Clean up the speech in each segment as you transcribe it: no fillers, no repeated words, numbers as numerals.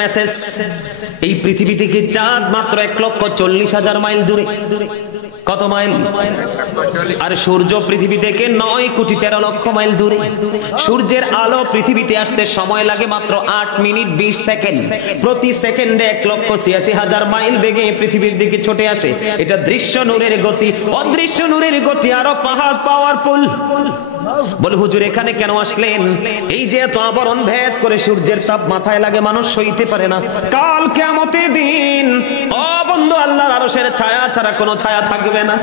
Message এই পৃথিবী থেকে চাঁদ মাত্র 1,40,000 মাইল দূরে। কত মাইল? আর সূর্য পৃথিবী থেকে 9,13,00,000 মাইল দূরে। সূর্যের আলো পৃথিবীতে আসতে সময় লাগে মাত্র 8 মিনিট 20 সেকেন্ড। প্রতি সেকেন্ডে 1,86,000 মাইল বেগে পৃথিবীর দিকে ছুটে আসে। এটা দৃশ্য নূরের গতি। অদৃশ্য নূরের গতি আরো পাহাড় পাওয়ারফুল। বলে হুজুর এখানে কেন আসলেন? এই যে এত আবরণ ভেদ করে সূর্যের তাপ মাথায় লাগে, মানুষ সইতে পারে না। কাল কিয়ামতের দিন ও বন্ধু, আল্লাহর আরশের ছায়া ছাড়া কোনো ছায়া থাকবে না।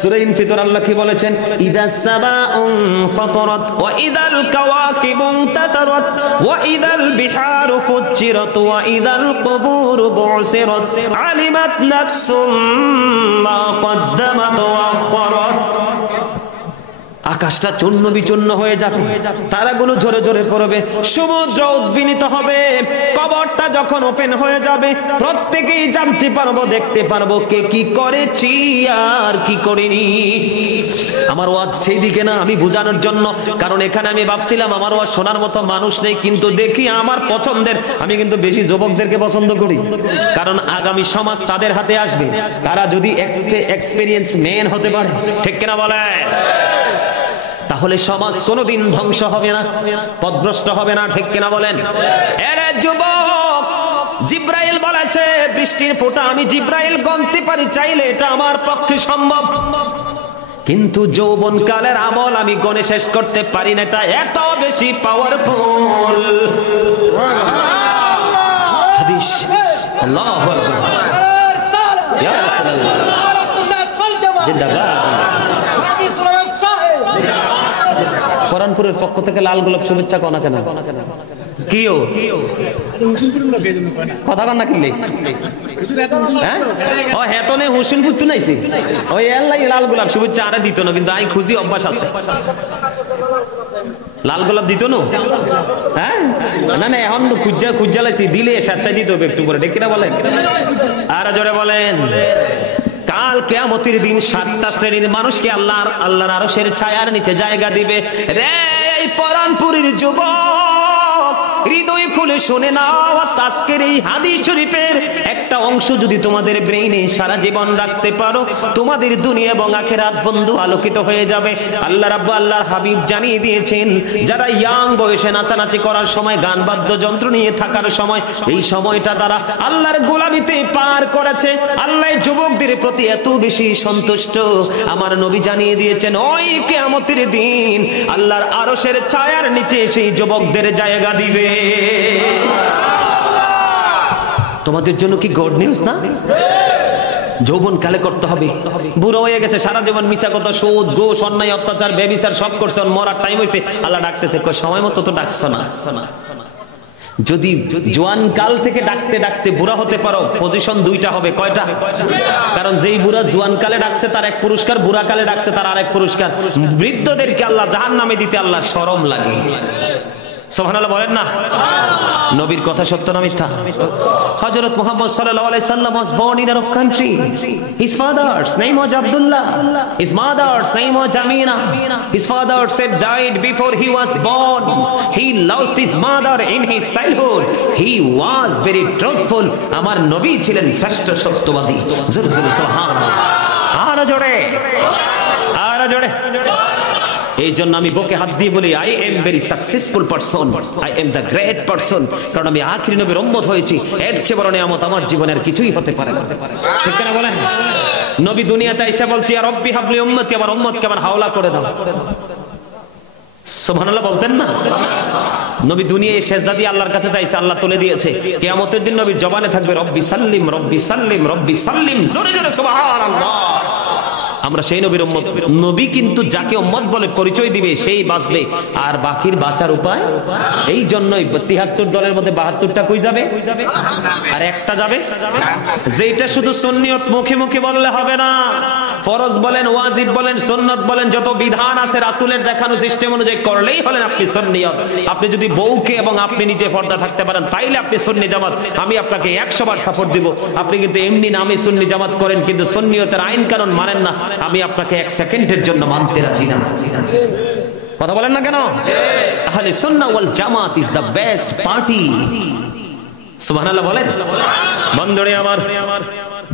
সূরা ইনফিতর আল্লাহ কি বলেছেন? ইদাস সামাউন ফাতারাত ওয়া ইদাল কাওয়াকিবু ইনতাসারাত ওয়া ইদাল বিহারু ফুজ্জিরাত ওয়া ইদাল কুবুরু বু'সিরাত আলিমাত নাফসুম মা কদ্দামাত ওয়া আখখারাত। আকাশটা চূর্ণ বিচূর্ণ হয়ে যাবে, তারাগুলো ঝরে ঝরে পড়বে, সমুদ্র উদ্বিনীত হবে। কবরটা যখন ওপেন হয়ে যাবে, প্রত্যেকেই জানতে পারবো, দেখতে পারবো কে কি করেছি আর কি করিনি। আমার ওয়াজ সেই দিকে না, আমি বোঝানোর জন্য। কারণ এখানে আমি ভাবছিলাম আমার ওয়াজ শোনার মতো মানুষ নেই, কিন্তু দেখি আমার পছন্দের। আমি কিন্তু বেশি যুবকদেরকে পছন্দ করি, কারণ আগামী সমাজ তাদের হাতে আসবে। তারা যদি এক্সপেরিয়েন্স ম্যান হতে পারে, ঠিক কিনা বলে, তাহলে সমাজ কোনোদিন ধ্বংস হবে না, পথভ্রষ্ট হবে না, ঠিক কিনা বলেন? এরে যুবক, জিব্রাইল বলেছে বৃষ্টির ফোঁটা আমি জিব্রাইল গণতে পারি, চাইলে এটা আমার পক্ষে সম্ভব, কিন্তু যৌবন কালের আমল আমি গণে শেষ করতে পারি না, এটা এত বেশি পাওয়ারফুল। হাদিস। আল্লাহু আকবার। ইয়া রাসূলুল্লাহ জিন্দাবাদ। কোরআনপুরের পক্ষ থেকে লাল গোলাপ শুভেচ্ছা কোনা কেন? কিও কথা কন না কিনলে হ্যাঁ ও হেতনে হোসেন পুত্তু নাইছে ওই এলাই লাল গোলাপ শুভেচ্ছা আরে দিত না, কিন্তু আই খুশি অভ্যাস আছে। লাল গোলাপ দিত না? হ্যাঁ না না, এখন খুঁজা লাইছি, দিলে স্বেচ্ছায় দিতে হবে একটু করে, ঠিক কিনা বলেন? আর জোরে বলেন। কাল কিয়ামতের দিন 7টা শ্রেণীর মানুষকে আল্লাহর আরশের ছায়ার নিচে জায়গা দিবে। রে এই পরানপুরের যুবক, হৃদয় খুলে শুনে নাও, আজকের এই হাদিস শরীফের একটা অংশ যদি তোমাদের ব্রেইনে সারা জীবন রাখতে পারো, তোমাদের দুনিয়া এবং আখিরাত বন্ধু আলোকিত হয়ে যাবে। আল্লাহ রাব্বুল আল্লাহর হাবিব জানিয়ে দিয়েছেন, যারা ইয়াং বয়সে নাচানাচি করার সময়, গান বাদ্যযন্ত্র নিয়ে থাকার সময়, এই সময়টা তারা আল্লাহর গোলামিতে পার করেছে। আল্লাহ যুবকদের প্রতি এত বেশি সন্তুষ্ট, আমার নবী জানিয়ে দিয়েছেন ওই কিয়ামতের দিন আল্লাহর আরশের ছায়ার নিচে সেই যুবকদের জায়গা দিবে। তোমাদের জন্য কি গুড নিউজ না? যৌবন কালে করতে হবে, বুড়ো হয়ে গেছে, সারা জীবন মিছা কথা, সুদ ঘুষ অন্যায় অত্যাচার ব্যভিচার সব করছে, মরার টাইম হয়েছে, আল্লাহ ডাকতেছে, সময় মতো তো ডাকছ না। যদি জোয়ান কাল থেকে ডাকতে ডাকতে বুড়া হতে পারো, পজিশন দুইটা হবে। কয়টা? কারণ যেই বুড়া জোয়ান কালে ডাকছে তার এক পুরস্কার, বুড়া কালে ডাকছে তার আরেক পুরস্কার। বৃদ্ধদেরকে আল্লাহ জাহান্নামে দিতে আল্লাহ শরম লাগে। সুবহানাল্লাহ বলেন না? নবীর কথা সত্য না মিথ্যা? হযরত মুহাম্মদ সাল্লাল্লাহু আলাইহি সাল্লাম was born in Arab country. His father's name was Abdullah. His mother's name was Amina. His father said died before he was born. He lost his mother in his childhood. He was very truthful. আমার নবী ছিলেন শ্রেষ্ঠ সত্যবাদী। জোরে জোরে সুবহানাল্লাহ। আর জোরে, আর জোরে। এই জন্য আমি বুকে হাত দিয়ে বলি, I am very successful person, I am the great person, কারণ আমি আখিরি নবীর উম্মত হয়েছি। এর চেয়ে বড় নিয়ামত আমার জীবনের কিছুই হতে পারে না, ঠিক না বলেন? নবী দুনিয়াতে এসে বলছি, ইয়া রব্বি হাবলি উম্মতি, আমার উম্মতকে আমার হাওলা করে দাও। সুবহানাল্লাহ বলতেন না? নবী দুনিয়ায় সেজদা দিয়ে আল্লাহর কাছে চাইছে, আল্লাহ তুলে দিয়েছে। কিয়ামতের দিন নবীর জবানে থাকবে রব্বি সাল্লিম, রব্বি সাল্লিম, রব্বি সাল্লিম। জোরে জোরে সুবহানাল্লাহ। আমরা সেই নবীর উম্মত। নবী কিন্তু যাকে উম্মত বলে পরিচয় দিবে সেই বাঁচবে, আর বাকির বাঁচার উপায়। এই জন্যই ৭৩ দলের মধ্যে ৭২টা কই যাবে? আর একটা যাবে যেটা শুধু সুন্নিয়ত মুখে মুখে বললে হবে না। ফরজ বলেন, ওয়াজিব বলেন, সুন্নাত বলেন, যত বিধান আছে রাসূলের দেখানো সিস্টেম অনুযায়ী করলেই হলেন আপনি সুন্নিয়ত। আপনি যদি বউকে এবং আপনি নিজে পর্দা থাকতে পারেন, তাইলে আপনি সুন্নি জামাত। আমি আপনাকে 100 বার সাপোর্ট দিব। আপনি কিন্তু এমনি নামে সুন্নি জামাত করেন, কিন্তু সুন্নিয়তের আইন কানুন মানেন না, আমি আপনাকে 1 সেকেন্ডের জন্য মানতে রাজি না। কথা বলেন না কেন? আহলে সুন্নাহ ওয়াল জামাত ইজ দ্য বেস্ট পার্টি। সুবহানাল্লাহ বলেন। বন্ধুরে আমার,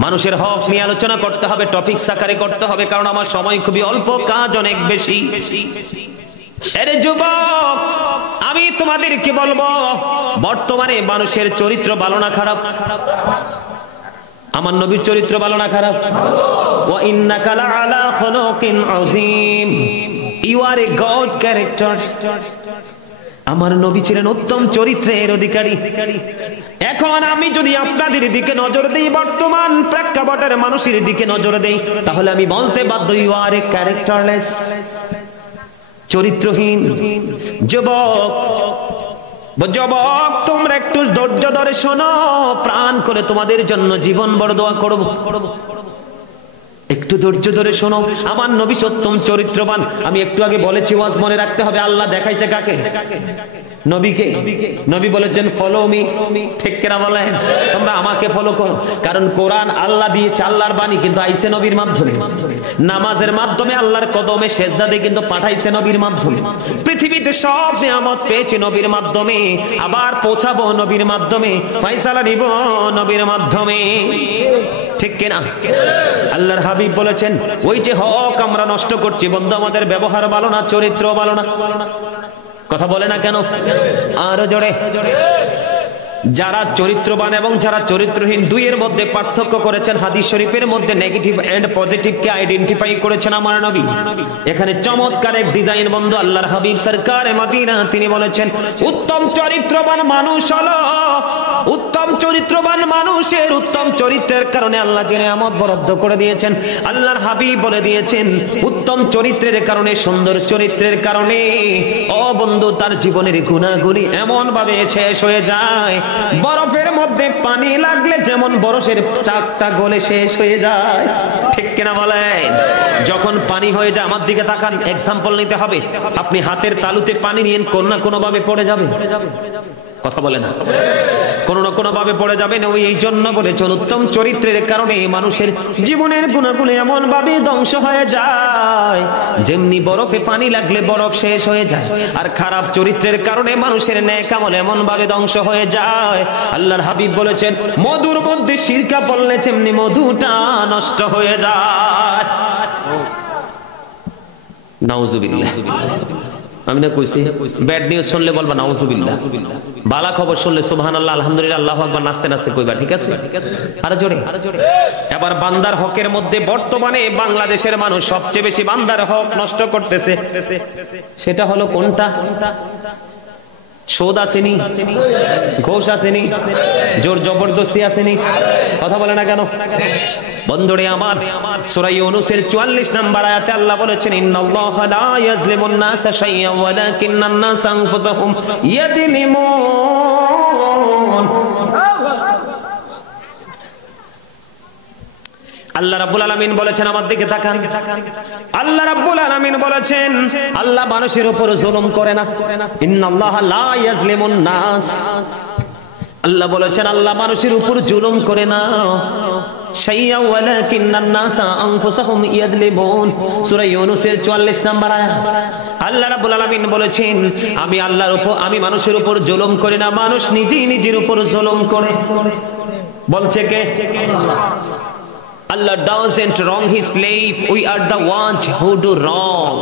মানুষের হক নিয়ে আলোচনা করতে হবে, টপিক সাকারে করতে হবে, কারণ আমার সময় খুবই অল্প, কাজ অনেক বেশি। আরে যুবক, আমি তোমাদেরকে বলবো, বর্তমানে মানুষের চরিত্র ভালো না খারাপ? আমার নবীর চরিত্র ভালো না খারাপ? ওয়া ইন্নাকা লাআলা খুলুকিন আযীম, you are a god character. আমার নবী ছিলেন উত্তম চরিত্রের অধিকারী। এখন আমি যদি আপনাদের দিকে নজর দেই, বর্তমান প্রেক্ষাপটের মানুষের দিকে নজর দেই, তাহলে আমি বলতে বাধ্য, ইউ আর এ ক্যারেক্টারলেস, চরিত্রহীন। যুবক, তোমরা একটু ধৈর্য ধরে শোনো, প্রাণ করে তোমাদের জন্য জীবন বড় দোয়া করব। একটু ধৈর্য ধরে শোনো, আমার নবী সত্যম চরিত্রবান। আমি একটু আগে বলেছি, ওয়াজ মনে রাখতে হবে। আল্লাহ দেখাইছে কাকে? নবীকে। নবী বলেছেন ফলো মি, ঠিক কিনা বলেন? তোমরা আমাকে ফলো করো, কারণ কোরআন আল্লাহ দিয়েছে, আল্লাহর বাণী, কিন্তু আইছে নবীর মাধ্যমে। নামাজের মাধ্যমে, আল্লাহর কদমে সেজদা দিয়ে কিন্তু পাঠাইছে নবীর মাধ্যমে। পৃথিবীতে সব নিয়ামত পেয়েছে নবীর মাধ্যমে, আবার পৌঁছাবো নবীর মাধ্যমে, ফয়সালা নিব নবীর মাধ্যমে, ঠিক কিনা? আল্লাহর হাবিব বলেছেন, ওই যে হক আমরা নষ্ট করছি বন্ধু, আমাদের ব্যবহার ভালো না, চরিত্র ভালো না। কথা বলে না কেন? আরো জোরে। যারা চরিত্রবান এবং যারা চরিত্রহীন, দুইয়ের মধ্যে পার্থক্য করেছেন হাদিস শরীফের মধ্যে। নেগেটিভ এন্ড পজিটিভ কে আইডেন্টিফাই করেছেন আমার নবী। এখানে চমৎকার এক ডিজাইন বন্ধু, আল্লাহর হাবিব সরকারে মদিনা তিনি বলেছেন, উত্তম চরিত্রবান মানুষ হলো, উত্তম চরিত্রবান মানুষের উত্তম চরিত্রের কারণে আল্লাহ যে নিয়ামত বরাদ্দ করে দিয়েছেন। আল্লাহর হাবিব বলে দিয়েছেন, উত্তম চরিত্রের কারণে, সুন্দর চরিত্রের কারণে ও বন্ধু, তার জীবনের গুণাগুলি এমন ভাবে শেষ হয়ে যায়, বরফের মধ্যে পানি লাগলে যেমন বরফের চাকটা গলে শেষ হয়ে যায়, ঠিক কিনা বলেন? যখন পানি হয়ে যায়, আমার দিকে তাকান, এক্সাম্পল নিতে হবে। আপনি হাতের তালুতে পানি নিয়ে কোন না কোনো ভাবে পড়ে যাবে। কথা বলে না? কোন না কোনো ভাবে পড়ে যাবে না। এই জন্য বলেছেন, উত্তম চরিত্রের কারণে মানুষের জীবনের গুণাগুলো এমন ভাবে ধ্বংস হয়ে যায়, যেমনি বরফে পানি লাগলে বরফ শেষ হয়ে যায়। আর খারাপ চরিত্রের কারণে মানুষের নেক আমল এমন ভাবে ধ্বংস হয়ে যায়। আল্লাহর হাবিব বলেছেন, মধুর মধ্যে সিরকা পড়লে যেমনি মধুটা নষ্ট হয়ে যায়। নাউজুবিল্লাহ। আমি না কইছি, ব্যাড নিউজ শুনলে বলবা নাউজুবিল্লাহ, বালা খবর শুনলে সুবহানাল্লাহ, আলহামদুলিল্লাহ, আল্লাহু আকবার নাচতে নাচতে কইবা, ঠিক আছে? আরো জোরে। এবার বান্দার হকের মধ্যে বর্তমানে বাংলাদেশের মানুষ সবচেয়ে বেশি বান্দার হক নষ্ট করতেছে, সেটা হলো কোনটা? সুদ আসেনি, ঘুষ আসেনি, জোর জবরদস্তি আসেনি। কথা বলে না কেন? বন্ধুরে আমার, সূরা ইউনূসের 44 নম্বর আয়াতে আল্লাহ বলেছেন, ইন্নাল্লাহা লা ইয়াজলিমুন নাসা শাইআন ওয়ালাকিন্নান নাসা আনফুসাহুম ইয়াযলিমুন। আল্লাহ রাব্বুল আলামিন বলেছেন, আমার দিকে তাকান, আল্লাহ রাব্বুল আলামিন বলেছেন, আল্লাহ মানুষের উপর জুলুম করে না। ইন্নাল্লাহা লা ইয়াজলিমুন নাস, আল্লাহ বলেছেন আল্লাহ মানুষের উপর জুলুম করে না। শাইআ ওয়ালাকিন্নান নাসা আনফুসাহুম ইয়াযলিমুন, সূরা ইউনূসের 44 নম্বর আয়াত। আল্লাহ রাব্বুল আলামিন বলেছেন, আমি আল্লাহর উপর, আমি মানুষের উপর জুলুম করি না, মানুষ নিজেই নিজের উপর জুলুম করে। বলছে কে? Allah doesn't wrong his slave, we are the ones who do wrong.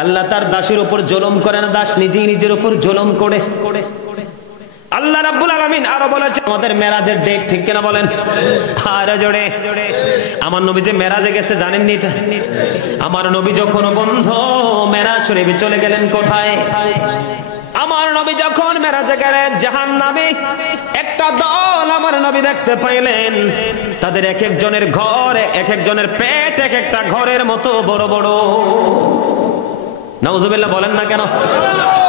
আল্লাহ তার দাসের উপর জুলুম করে না, দাস নিজেই নিজের উপর জুলুম করে। আল্লাহ রাব্বুল আলামিন আরো বলেছে, আমাদের মেরাজের ডেট, ঠিক কিনা বলেন? আরে জোরে। আমার নবী যে মেরাজে গেছে জানেন নি? এটা আমার নবী যখন বন্ধ মেরাজ শরীফে চলে গেলেন, কোথায়? আমার নবী যখন মেরাজে গেলেন, জাহান্নামে একটা দল আমার নবী দেখতে পাইলেন। তাদের এক একজনের ঘর, এক একজনের পেট এক একটা ঘরের মতো বড় বড়। নাউজুবিল্লাহ বলেন না কেন?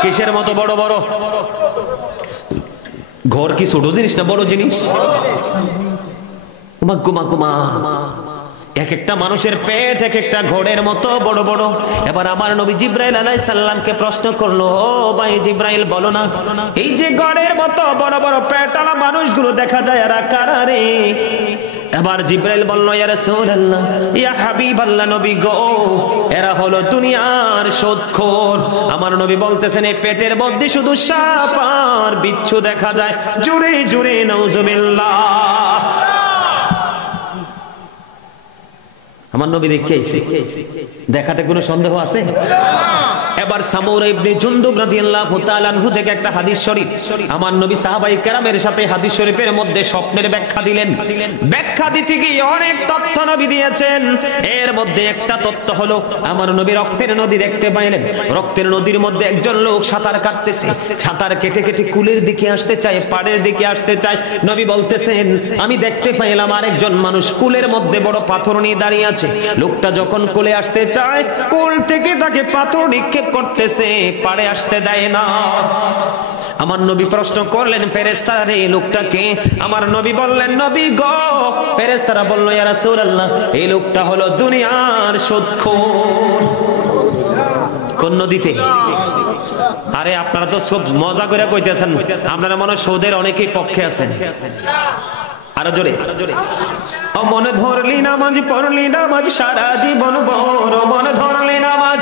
কিসের মতো বড় বড়? ঘর কি ছোট জিনিস না বড় জিনিস? এক একটা মানুষের পেট এক একটা ঘরের মতো বড় বড়। এবার আমার নবী জিব্রাইল আলাইহিস সালামকে প্রশ্ন করলো, ও ভাই জিব্রাইল বলো না, এই যে ঘরের মতো বড় বড় পেটওয়ালা মানুষগুলো দেখা যায় এরা কারা রে? এবার জিবরাইল বলল, ইয়া রাসূলুল্লাহ, ইয়া হাবিবাল্লাহ, নবী গো, এরা হলো দুনিয়ার সুদখোর। আমার নবী বলতেছেন, এই পেটের মধ্যে শুধু সাপ আর বিচ্ছু দেখা যায়। জোরে জোরে নাউজুবিল্লাহ। আমার নবী দেখে আইছে, দেখাতে কোনো সন্দেহ আছে? এবার সামুরা ইবনে জুনদুব রাদিয়াল্লাহু তাআলা আনহু থেকে একটা হাদিস শরীফ, আমার নবী সাহাবায়ে কেরামের সাথে হাদিস শরীফের মধ্যে স্বপ্নের ব্যাখ্যা দিলেন। ব্যাখ্যা দিতে গিয়ে অনেক তথ্য নবী দিয়েছেন। এর মধ্যে একটা তথ্য হলো, আমার নবী রক্তের নদী দেখতে পাইলেন। রক্তের নদীর মধ্যে একজন লোক সাঁতার কাটতেছে। সাঁতার কেটে কেটে কুলের দিকে আসতে চায়, পাড়ের দিকে আসতে চায়। নবী বলতেছেন, আমি দেখতে পাইলাম আরেকজন মানুষ কুলের মধ্যে বড় পাথর নিয়ে দাঁড়িয়ে আছে। লোকটা যখন কোলে আসতে চায়, কোল থেকে তাকে পাথর নিক্ষেপ করতেছে, পাড়ে আসতে দেয় না। আমার নবী প্রশ্ন করলেন, ফেরেশতারা রে, লোকটাকে? আমার নবী বললেন, নবী গো, ফেরেশতারা বলল, ইয়া রাসূলুল্লাহ, এই লোকটা হলো দুনিয়ার সুদখোর। কোন নদীতে? আরে আপনারা তো সব মজা করে কইতেছেন, আপনারা মনে হয় সুদের অনেকেই পক্ষে আছেন। আরো জোরে। ও মনে ধরলি নামাজ, পড়লি নামাজ সারা জীবন ভর, মনে ধরলি নামাজ,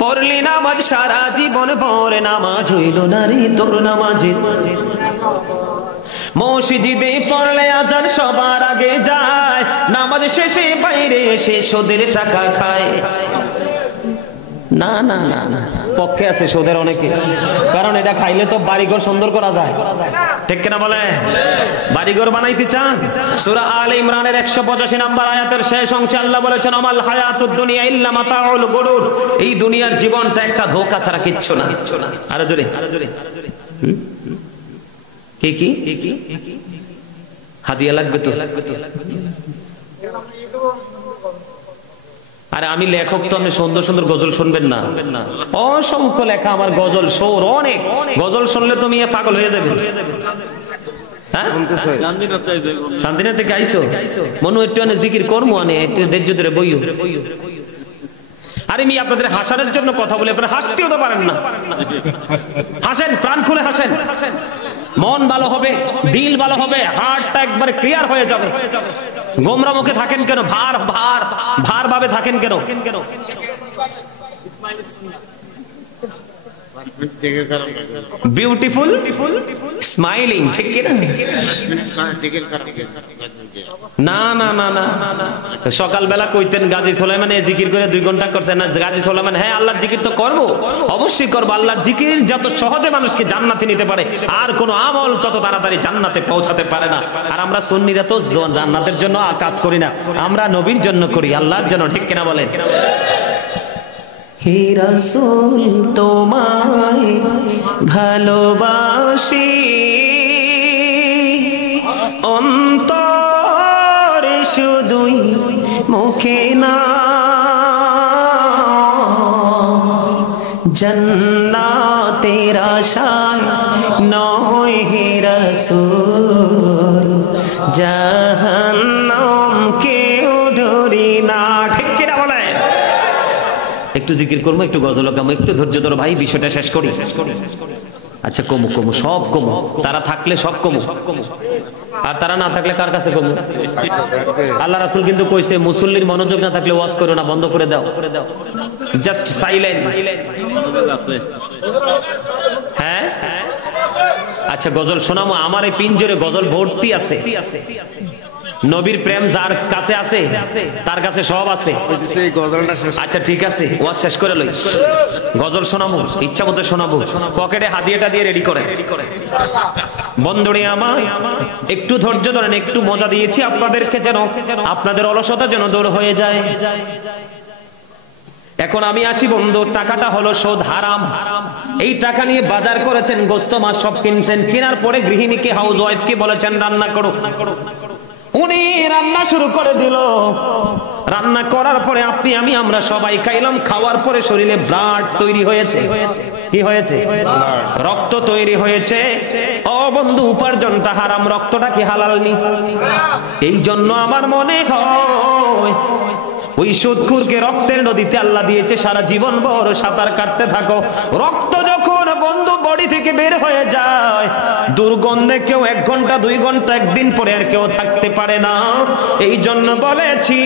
পড়লি নামাজ সারা জীবন ভর, নামাজ হইল নারী তোর নামাজের। মসজিদে পড়লে আজান সবার আগে যায়, নামাজ শেষে বাইরে এসে সুদের টাকা খায়। না না না না, পক্ষে আছে সুদের অনেকে, কারণ এটা খাইলে তো বাড়িঘর সুন্দর করা যায়, ঠিক কিনা বলে? বাড়িঘর বানাইতে চান? সূরা আলে ইমরানের 185 নম্বর আয়াতের শেষ অংশে আল্লাহ বলেছেন, আমাল হায়াতুদ দুনিয়া ইল্লা মাতাউল গুরুর, এই দুনিয়ার জীবনটা একটা ধোঁকা ছাড়া কিচ্ছু না। আরো জোরে। কি কি হাদিয়া লাগবে তো? আরে আমি লেখক তো, আমি সুন্দর সুন্দর গজল শুনবেন না? অসংখ্য লেখা আমার গজল, সুর অনেক। গজল শুনলে তুমি পাগল হয়ে যাবে। শান্তিনা থেকে আইসো, মনু একটু জিকির করবো, একটু ধৈর্য ধরে বইও। আরে আমি আপনাদের হাসানোর জন্য কথা বলি, আপনারা হাসতেও তো পারেন না। হাসেন, প্রাণ খুলে হাসেন, মন ভালো হবে, দিল ভালো হবে, হার্টটা একবারে ক্লিয়ার হয়ে যাবে। গোমরা মুখে থাকেন কেন? ভার ভার ভার ভাবে থাকেন কেন? বিউটিফুল স্মাইলিং, ঠিক কি না? না না না না, সকালবেলা কইতেন গাজী সুলাইমান জিকির করে 2 ঘন্টা করছেন না? গাজী সুলাইমান, হ্যাঁ আল্লাহর জিকির তো করবো, অবশ্যই করবো। আল্লাহর জিকির যত সহজে মানুষকে জান্নাতে নিতে পারে, আর কোন আমল তত তাড়াতাড়ি জান্নাতে পৌঁছাতে পারে না। আর আমরা সুন্নিরা তো জান্নাতের জন্য কাজ করি না, আমরা নবীর জন্য করি, আল্লাহর জন্য, ঠিক কিনা বলেন? হে রাসূল তোমায় ভালোবাসি, অন্তরে শুধুই, মুখে না। জান্নাতের আশায় নয় হে রাসূল, জাহান্নাম কেউ ডরি না, ঠিক কিনা বলে? একটু জিকির করবো, একটু গজল গাবো, একটু ধৈর্য ধরো ভাই, বিষয়টা শেষ করি। আচ্ছা কমু কমু, সব কমু, তারা থাকলে সব কমু, আর তারা না থাকলে কার কাছে কমু? আল্লাহ রাসূল কিন্তু কইছে, মুসল্লির মনোযোগ না থাকলে ওয়াজ করো না, বন্ধ করে দাও, জাস্ট সাইলেন্ট। হ্যাঁ আচ্ছা গজল শোনাবো, আমার এই পিঞ্জরে গজল ভর্তি আছে। নবীর প্রেম যার কাছে আছে তার কাছে সব আছে। আচ্ছা ঠিক আছে, ওয়াজ শেষ করে লই, গজল শোনাবো, ইচ্ছা মতো শোনাবো, পকেটে হাদিয়াটা দিয়ে রেডি করে। বন্ধুরে আমার, একটু ধৈর্য ধরেন, একটু মজা দিয়েছি আপনাদেরকে, যেন আপনাদের অলসতা যেন দূর হয়ে যায়। এখন আমি আসি বন্ধু, টাকাটা হলো সুদ, হারাম। এই টাকা নিয়ে বাজার করেছেন, গোস্ত মাছ সব কিনছেন, কেনার পরে গৃহিণীকে, হাউস ওয়াইফকে বলেছেন রান্না করো, উনি রান্না শুরু করে দিল। রান্না করার পরে আপনি আমি আমরা সবাই খাইলাম, খাওয়ার পরে শরীরে ব্লাড তৈরি হয়েছে। কি হয়েছে? রক্ত তৈরি হয়েছে। ও বন্ধু, উপার্জনটা হারাম, রক্তটা কি হালাল নি? এই জন্য আমার মনে হয় ওই সুদখোরকে রক্তের নদীতে আল্লাহ দিয়েছে, সারা জীবন ভর সাঁতার কাটতে থাকো। রক্ত যখন বন্ধু বডি থেকে বের হয়ে যায়, দুর্গন্ধে কেউ 1 ঘন্টা 2 ঘন্টা একদিন পরে আর কেউ থাকতে পারে না। এই জন্য বলেছি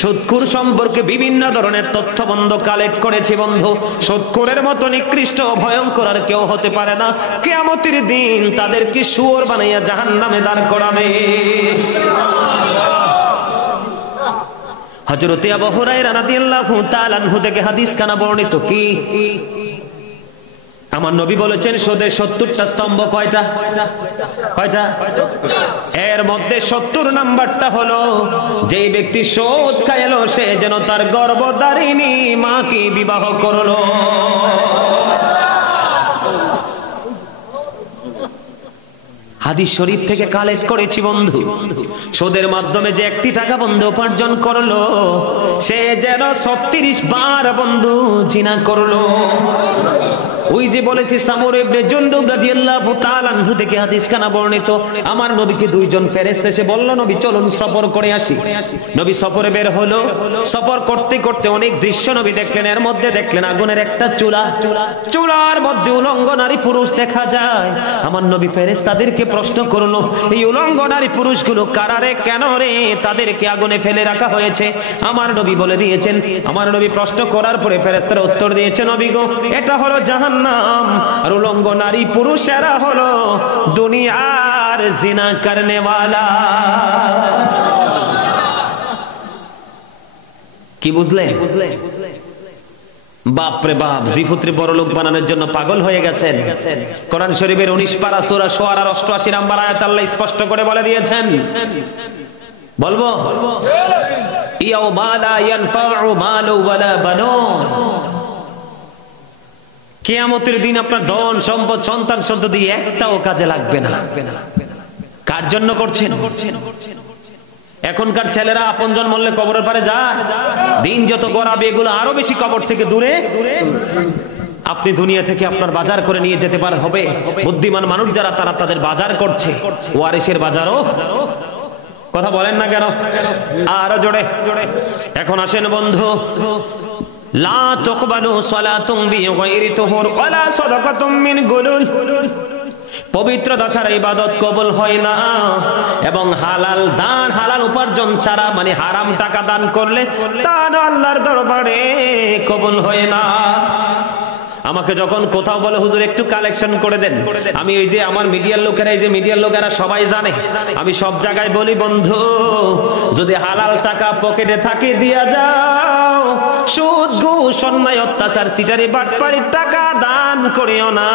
সুদখোর সম্পর্কে বিভিন্ন ধরনের তথ্য বন্ধু কালেক্ট করেছি বন্ধু। সুদখোরের মতো নিকৃষ্ট ভয়ঙ্কর আর কেউ হতে পারে না। কিয়ামতের দিন তাদেরকে শুয়োর বানাইয়া জাহান্নামে দাঁড় করাবে। হযরত আবু হুরায়রা রাদিয়াল্লাহু তাআলা আনহু থেকে হাদিস কানা বর্ণিত কি আমার নবী বলেছেন সুদের 70টা স্তম্ভ। কয়টা? এর মধ্যে 70 নাম্বারটা হলো যেই ব্যক্তি সুদ খাইলো সে যেন তার গর্ভধারিণী মাকে বিবাহ করলো। হাদিস শরীফ থেকে কালেক্ট করেছি বন্ধু। সুদের মাধ্যমে যে 1টি টাকা বন্ধু উপার্জন করলো সে যেন 36 বার বন্ধু জিনা করলো। ওই যে বলেছি সামুর ইবনে জুনদুব রাদিয়াল্লাহু তাআলা আনহু থেকে হাদিস কানা বর্ণিত, আমার নবীকে 2 জন ফেরেশতা এসে বলল নবী চলুন সফর করে আসি। নবী সফরে বের হলো। সফর করতে করতে অনেক দৃশ্য নবী দেখলেন। এর মধ্যে দেখলেন আগুনের একটা চুলা, চুলার মধ্যে উলঙ্গ নারী পুরুষ দেখা যায়। আমার নবী ফেরেশতাদেরকে প্রশ্ন করলো এই উলঙ্গ নারী পুরুষগুলো কারারে, কেন রে তাদেরকে আগুনে ফেলে রাখা হয়েছে? আমার নবী বলে দিয়েছেন। আমার নবী প্রশ্ন করার পরে ফেরেশতারা উত্তর দিয়েছে নবী গো এটা হলো জাহান্নাম, আর উলঙ্গ নারী পুরুষেরা হলো দুনিয়ার জিনা করনে ওয়ালা। কি বুঝলে? বাপরে বাপ, জিপুত্রী বড় লোক বানানোর জন্য পাগল হয়ে গেছেন। কোরআন শরীফের 19 পারা সূরা শুআরা 88 নম্বর আয়াত আল্লাহ স্পষ্ট করে বলে দিয়েছেন। বলবো ইয়াউমা লা ইয়ানফাউ মালু ওয়ালা বানুন, কিয়ামতের দিন আপনার ধন সম্পদ সন্তান সন্ততি একটাও কাজে লাগবে না। কার জন্য করছেন? এখনকার ছেলেরা আপনজন মরলে কবরের পারে যায়, দিন যত গড়াবে এগুলো আরো বেশি কবর থেকে দূরে। আপনি দুনিয়া থেকে আপনার বাজার করে নিয়ে যেতে পারেন হবে। বুদ্ধিমান মানুষ যারা তারা তাদের বাজার করছে, ওয়ারিসের বাজারও। কথা বলেন না কেন? আরো জোরে। এখন আসেন বন্ধু, লা তুকবালু সালাতুম বিগাইরি তুহুর ওয়ালা সাদাকাতুম মিন গুলুল, পবিত্রতা ছাড়া ইবাদত কবুল হয় না। এবং হালাল দান, হালাল উপার্জন ছাড়া মানে হারাম টাকা দান করলে তার আল্লাহর দরবারে কবুল হয় না। আমাকে যখন কোথাও বলে হুজুর একটু কালেকশন করে দেন, আমি ওই যে আমার মিডিয়ার লোকেরা, এই যে মিডিয়ার লোকেরা সবাই জানে, আমি সব জায়গায় বলি বন্ধু যদি হালাল টাকা পকেটে থাকে দিয়া যাও, সুদ ঘুষ অন্যায় অত্যাচার চিটারি বাটপাড়ির টাকা দান করিও না।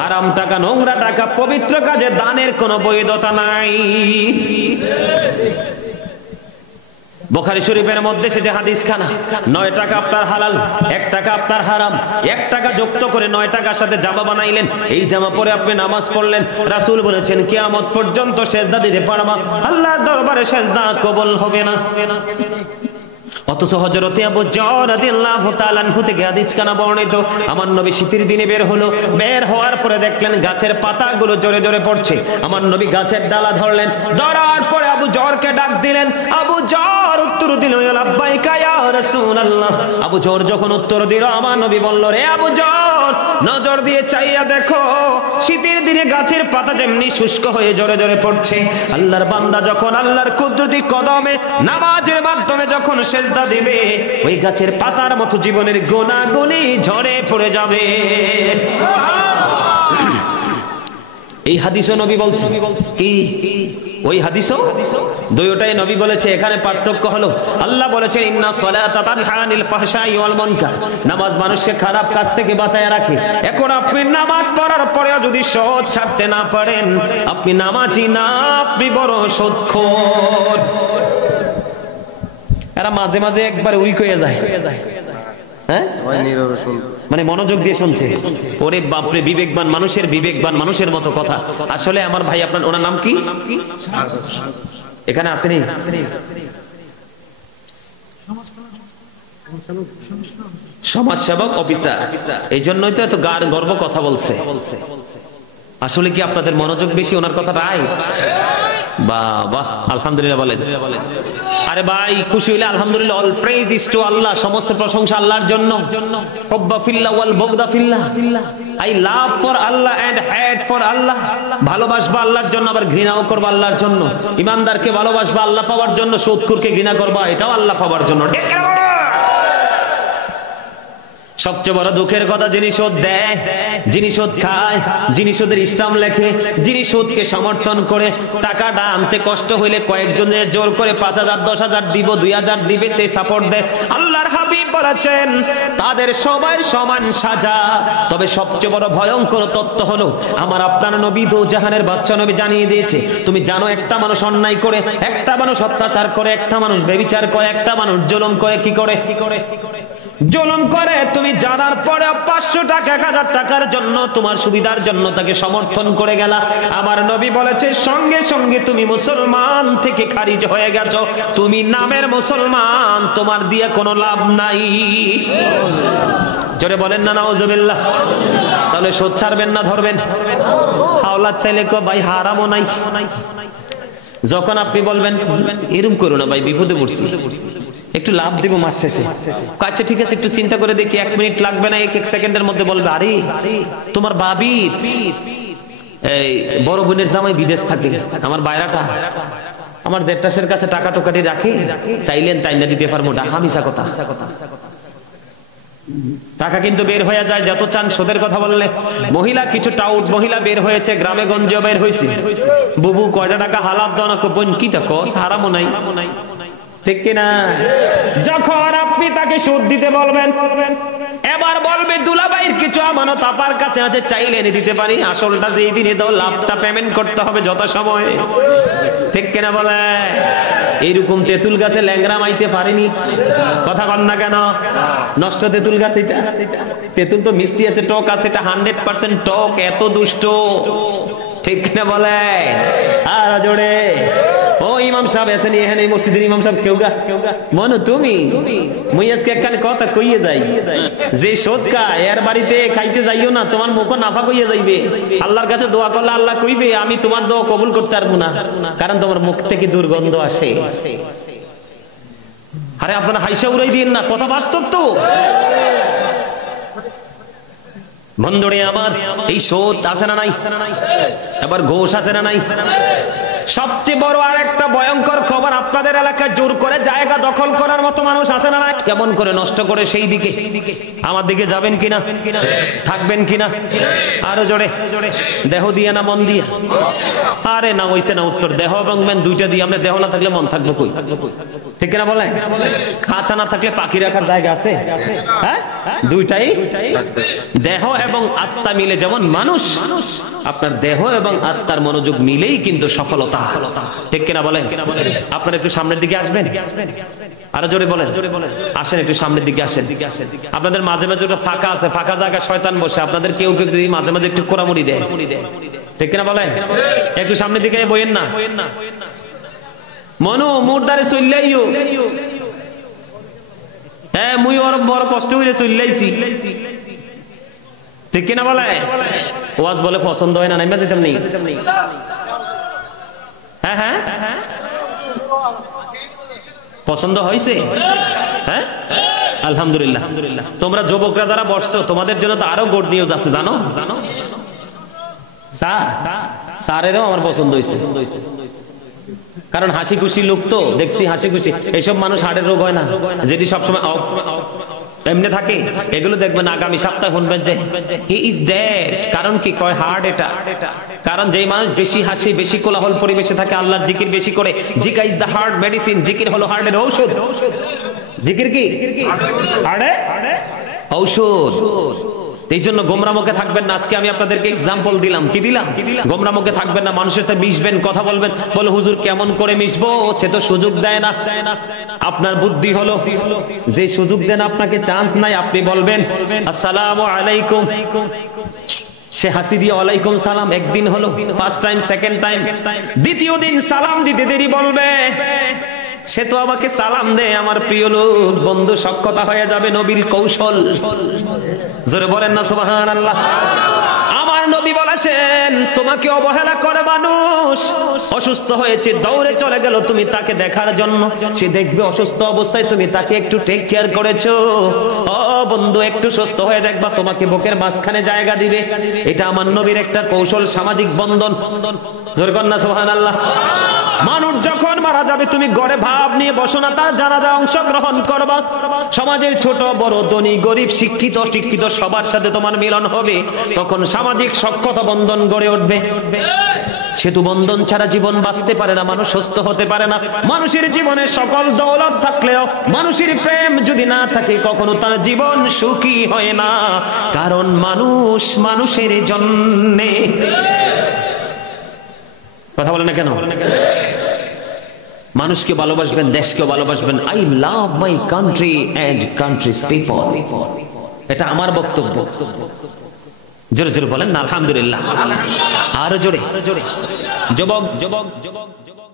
হারাম টাকা, নোংরা টাকা পবিত্র কাজে দানের কোনো বৈধতা নাই। বুখারী শরীফের মধ্যে সে যে হাদিস খানা, 9 টাকা আপনার হালাল, 1 টাকা আপনার হারাম, 1 টাকা যুক্ত করে 9 টাকার সাথে জামা বানাইলেন। এই জামা পরে আপনি নামাজ পড়লেন। রাসূল বলেছেন কিয়ামত পর্যন্ত সেজদা দিতে পারবা, আল্লাহর দরবারে সেজদা কবুল হবে না। অথচ হযরত আবু যর রাদিয়াল্লাহু তাআলা আনহু থেকে হাদিস কানা বর্ণিত, আমার নবী শীতের দিনে বের হলো। বের হওয়ার পরে দেখলেন গাছের পাতাগুলো জোরে জোরে পড়ছে। আমার নবী গাছের ডালা ধরলেন, ধরার পরে আবু যরকে ডাক দিলেন। আবু যর উত্তর দিল লাব্বাইকা ইয়া রাসূলুল্লাহ। আবু যর যখন উত্তর দিল, আমার নবী বলল রে আবু যর, নজর দিয়ে চাইয়া দেখো শীতের দিনে গাছের পাতা যেমনি শুষ্ক হয়ে জোরে জোরে পড়ছে, আল্লাহর বান্দা যখন আল্লাহর কুদরতি কদমে নামাজের মাধ্যমে যখন সেজদা দিবে, ওই গাছের পাতার মতো জীবনের গুনাহগুলি ঝরে পড়ে যাবে। এই হাদিসও নবী বলছেন। কি ওই হাদিসও? দুইটাই নবী বলেছে। এখানে পার্থক্য হলো আল্লাহ বলেছেন ইন্না সলাতা তানহা আনিল ফাহশাই ওয়াল মুনকার, নামাজ মানুষকে খারাপ কাজ থেকে বাঁচায় রাখে। এখন আপনি নামাজ পড়ার পরেও যদি সুদ ছাড়তে না পারেন, আপনি নামাজি না, আপনি বড় সুদখোর। এরা মাঝে মাঝে একবারে উইক হয়ে যায়, হ্যাঁ মানে মনোযোগ দিয়ে শুনছে। ওরে বাপরে, বিবেকবান মানুষের বিবেকবান মানুষের মতো কথা। আসলে আমার ভাই, আপনার ওনার নাম কি? এখানে আসেনি? সমাজসেবক অফিসার, এই জন্যই তো এত গর্ব কথা বলছে। আসলে কি আপনাদের মনোযোগ বেশি ওনার কথা? রাইট। বাবা আলহামদুলিল্লাহ বলেন। আরে ভাই খুশি হইলে আলহামদুলিল্লাহ। All praise is to Allah, সমস্ত প্রশংসা আল্লাহর জন্য। হুব্বা ফিল্লাহ ওয়াল বুগদা ফিল্লাহ, I love for Allah and hate for Allah. ভালোবাসবা আল্লাহর জন্য, আবার ঘৃণাও করবা আল্লাহর জন্য। ইমানদারকে ভালোবাসবা আল্লাহ পাওয়ার জন্য, সুদখোরকে ঘৃণা করবা এটাও আল্লাহ পাওয়ার জন্য। সবচেয়ে বড় দুঃখের কথা, যিনি সুদ দেয়, যিনি সুদ খায়, যিনি সুদের ইসলাম লেখে, যিনি সুদকে সমর্থন করে, টাকাটা আনতে কষ্ট হইলে কয়েকজনের জোর করে 5,000 10,000 দিব, 2,000 দিবে, তে সাপোর্ট দেয়। আল্লাহর হাবিব বলেছেন তাদের সবাই সমান সাজা। তবে সবচেয়ে বড় ভয়ঙ্কর তত্ত্ব হলো, আমার আপনার নবী দোজাহানের বাদশা নবী জানিয়ে দিয়েছে, তুমি জানো একটা মানুষ অন্যায় করে, একটা মানুষ অত্যাচার করে, একটা মানুষ ব্যভিচার করে, একটা মানুষ জুলুম করে, কি করে জুলুম করে, তুমি জানার পরে 500 টাকা 1000 টাকার জন্য, তোমার সুবিধার জন্য তাকে সমর্থন করে গেলা। আমার নবী বলেছে সঙ্গে সঙ্গে তুমি মুসলমান থেকে খারিজ হয়ে গেছো, তুমি নামের মুসলমান, তোমার দিয়ে কোনো লাভ নাই। জোরে বলেন না নাউজুবিল্লাহ। তাহলে সুদ ছাড়বেন না ধরবেন? আওলাদ চাইলে কো ভাই হারামও নাই। যখন আপনি বলবেন এরকম করো না ভাই, বিপদে পড়ছি, একটু লাভ দিব মাস শেষে, আচ্ছা ঠিক আছে একটু চিন্তা করে দেখি, 1 মিনিট লাগবে না, 1 সেকেন্ডের মধ্যে বলবে আরে তোমার বাবির এই বড় বোনের জামাই বিদেশ থাকে, আমার বাইরাটা আমার দেড়টাশের কাছে টাকা টোকাটি রাখে, চাইলেন তাই না দিতে পারবো, ডাহা মিশা কথা। টাকা কিন্তু বের হয়ে যায় যত চান। সুদের কথা বললে মহিলা, কিছু টাউট মহিলা বের হয়েছে, গ্রামে গঞ্জে বের হয়েছে, বুবু কয়টা টাকা হালাপ দাও না, বোন কি তা কস হারামও নাই, ঠিক কিনা? যখন আপনি তাকে সুদ দিতে বলবেন, এবার বলবে দুলাভাইয়ের কিছু আমানত আপার কাছে আছে, চাইলে এনে দিতে পারি, আসলটা যেই দিনে দাও লাভটা পেমেন্ট করতে হবে যথাসময়ে, ঠিক কিনা বলে? এইরকম তেঁতুল গাছে ল্যাংরা মাইতে পারেনি, কথা বল না কেন? নষ্ট তেঁতুল গাছ এটা, তেঁতুল তো মিষ্টি আছে, টক আছে, এটা 100% টক, এত দুষ্ট, ঠিক কিনা বলে? আর জোরে ও ইমাম সাহেব আছেন এখানে, এই মসজিদের ইমাম সাহেব কেউ গা মনো তুমি, মুই আজকে একখানে কথা কইয়ে যাই, যে সদকা এর বাড়িতে খাইতে যাইও না, তোমার মুখ নাফা কইয়ে যাইবে। আল্লাহর কাছে দোয়া করলে আল্লাহ কইবে আমি তোমার দোয়া কবুল করতে পারবো না, কারণ তোমার মুখ থেকে দুর্গন্ধ আসে। আরে আপনারা হাইসা উড়াই দিন না, কথা বাস্তব তো। বন্ধুরে আমার, এই সুদ আছে না নাই? এবার ঘোষ আছে না নাই? সবচেয়ে বড় আর একটা ভয়ঙ্কর খবর, আপনাদের এলাকায় জোর করে জায়গা দখল করার মতো মানুষ আছে না নাই? কেমন করে নষ্ট করে সেই দিকে, আমার দিকে যাবেন কিনা, থাকবেন কিনা? আরো জোরে, দেহ দিয়ে না মন দিয়ে? আরে না হইছে না উত্তর, দেহ এবং মন দুইটা দিয়ে। আমরা দেহ না থাকলে মন থাকবো কই, ঠিক কিনা বলেন? খাঁচা না থাকলে পাখি রাখার জায়গা আছে? হ্যাঁ, দুইটাই। দেহ এবং আত্মা মিলে যেমন মানুষ, আপনার দেহ এবং আত্মার মনোযোগ মিলেই কিন্তু সফলতা, ঠিক কিনা বলেন? আপনারা একটু সামনের দিকে আসবেন, আরো জোরে বলেন, আসেন একটু সামনের দিকে আসেন। আপনাদের মাঝে মাঝে ওটা ফাঁকা আছে, ফাঁকা জায়গায় শয়তান বসে, আপনাদের কেউ কেউ যদি মাঝে মাঝে একটু কোড়ামুড়ি দেয়, ঠিক কিনা বলেন? একটু সামনের দিকে বইয়েন না, মনো মুরদারে চললাইও, হ্যাঁ মুই ওর বড় কষ্ট হইলে চললাইছি, ঠিক কিনা বলে? ওয়াজ বলে পছন্দ হয় না, নাইবা যেতাম নেই। হ্যাঁ হ্যাঁ পছন্দ হয়েছে, হ্যাঁ আলহামদুলিল্লাহ। তোমরা যুবকরা যারা বসছো, তোমাদের জন্য তো আরো গুড নিউজ আছে, জানো? স্যারেরও আমার পছন্দ হয়েছে, কারণ হাসি খুশি লোক তো দেখছি, হাসি খুশি। এইসব মানুষ হার্টের রোগ হয় না, যেটি সবসময় এমনি থাকে, এগুলো দেখবেন আগামী সপ্তাহে শুনবেন যে হি ইজ ডেড। কারণ কি কয়? হার্ট এটা। কারণ যেই মানুষ বেশি হাসি, বেশি কোলাহল পরিবেশে থাকে, আল্লাহর জিকির বেশি করে, জিকা ইজ দা হার্ট মেডিসিন, জিকির হলো হার্টের ঔষধ। জিকির কি? হার্টের ঔষধ। এই জন্য গোমরামুখে থাকবেন না। আজকে আমি আপনাদেরকে এক্সাম্পল দিলাম, কি দিলাম? গোমরামুখে থাকবেন না, মানুষের সাথে মিশবেন, কথা বলবেন। বলে হুজুর কেমন করে মিশবো? সে তো সুযোগ দেয় না। আপনার বুদ্ধি হলো, যে সুযোগ দেন আপনাকে চান্স নাই, আপনি বলবেন আসসালামু আলাইকুম, সে হাসি দিয়ে ওয়ালাইকুম সালাম। একদিন হলো, ফার্স্ট টাইম, সেকেন্ড টাইম, দ্বিতীয় দিন সালাম দিতে দেরি বলবে সে তো আমাকে সালাম দে, আমার প্রিয় লোক, বন্ধু সখ্যতা হয়ে যাবে, নবীর কৌশল। জোরে বলেন না সুবহানাল্লাহ। আমার আমার নবী বলেছেন তোমাকে অবহেলা করে মানুষ অসুস্থ হয়েছে দৌড়ে চলে গেল তুমি তাকে দেখার জন্য, সে দেখবে অসুস্থ অবস্থায় তুমি তাকে একটু টেক কেয়ার করেছো। ও বন্ধু, একটু সুস্থ হয়ে দেখবা তোমাকে বুকের মাঝখানে জায়গা দিবে। এটা আমার নবীর একটা কৌশল, সামাজিক বন্ধন। জোরে কর না সুবহানাল্লাহ। মানুষ যখন মারা যাবে তুমি গড়ে ভাব নিয়ে বসো না, তার জানাজা অংশগ্রহণ করবা। সমাজের ছোট বড় ধনী গরিব শিক্ষিত অশিক্ষিত সবার সাথে তোমার মিলন হবে, তখন সামাজিক সখ্যতা বন্ধন গড়ে উঠবে। সেতু বন্ধন ছাড়া জীবন বাঁচতে পারে না, মানুষ সুস্থ হতে পারে না। মানুষের জীবনে সকল দৌলত থাকলেও মানুষের প্রেম যদি না থাকে কখনো তার জীবন সুখী হয় না, কারণ মানুষ মানুষের জন্যে। কথা বলে না কেন? মানুষকে ভালোবাসবেন, দেশকে ভালোবাসবেন। I love my country and countries people, এটা আমার বক্তব্য। জোরে জোরে বলেন না আলহামদুলিল্লাহ। আরো জোরে। যুবক যুবক যুবক যুবক